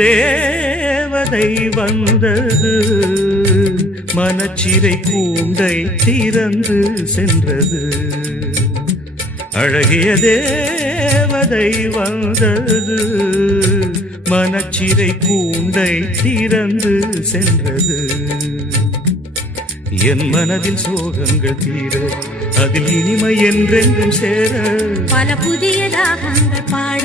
தேவதை வந்தது, மனச்சிறை கூண்டை திறந்து சென்றது. அழகிய தேவதை வந்தது, மனச்சிறை கூண்டை திறந்து சென்றது. என் மனதில் சோகங்கள் தீர, அதில் இனிமை என்றென்றும் சேர, பல புதிய ராகங்கள் பாட,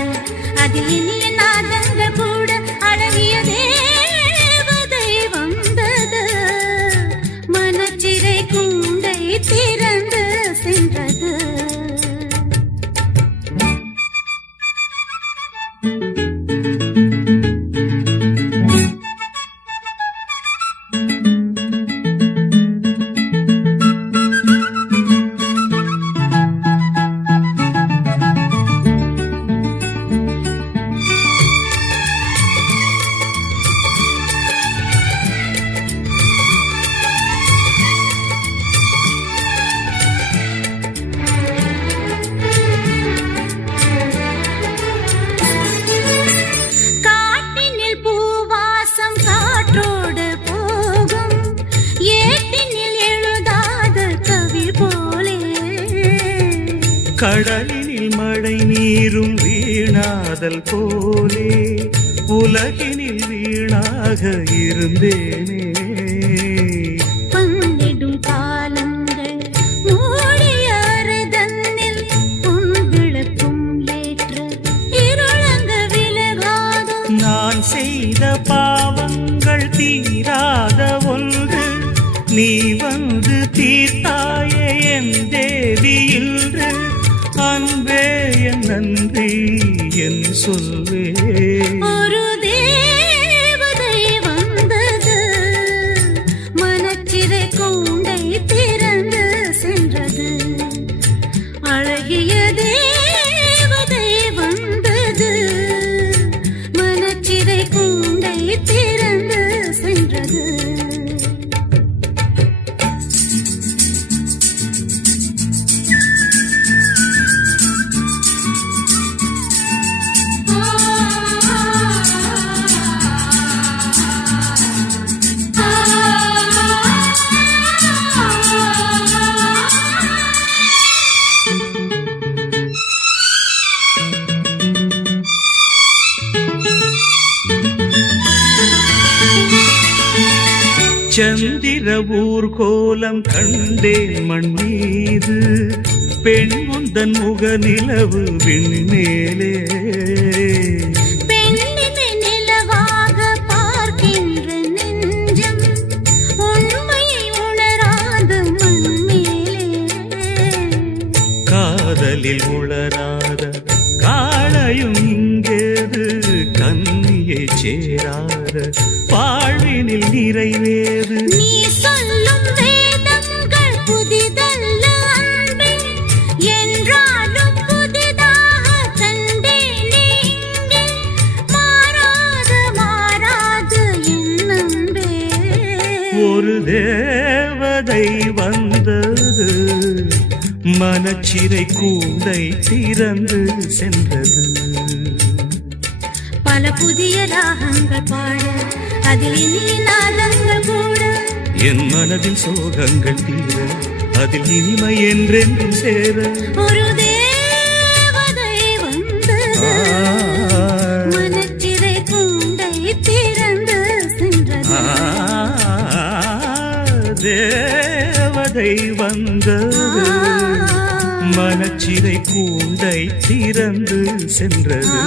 அதில் இனிய நாதங்கள் கூட. அழகிய தேவதை வந்தது, மனச்சிறை கூண்டை திறந்து சென்றது. கடலினில் மழை நீரும் வீணாதல் போலே, உலகினில் வீணாக இருந்தேனே. பங்கிடும் காலங்கள் மூடியறதன்னில் பொன்விளக்கும் ஏற்ற இருளங்க விலகாதோ. நான் செய்த பாவங்கள் தீராத ஒன்று, நீ வந்து தீர்த்தாயே என் தேவி இன்று. அன்பே என் நன்றி என் சொல்வே. ஒரு தேவதை வந்தது, மனச்சிறை கூண்டை திறந்து சென்றது. அழகிய தேவதை வந்தது, மனச்சிறை கூண்டை திறந்து சென்றது. சந்திர ஊர்கோலம் கண்டேன் மண் மீது, பெண் முந்தன் முக நிலவு விண்மேலே. பெண்ணினை நிலவாக பார்க்கின்ற நெஞ்சம், உண்மையை உணராத மண்மேலே. காதலில் உளராத காளையும் இங்கேது, கன்னியை சேராத வாழ்வினில் நிறைவேறு. நீ சொல்லும் வேதங்கள் புதிதல்ல அன்பே, என்றாலும் புதிதாக கண்டேனே இங்கே. மாறாது என் அன்பே. ஒரு தேவதை வந்தது, மனச்சிறை கூண்டை திறந்து சென்றது. பல புதிய ராகங்கள் பாட, அதில் இனிய நாதங்கள் கூட. என் மனதில் சோகங்கள் தீர, அதில் இனிமை என்றென்றும் சேர. ஒரு தேவதை வந்தது, மனச்சிறை கூண்டை திறந்து சென்றது. தேவதை வந்தது, மனச்சிறை கூண்டை திறந்து சென்றது.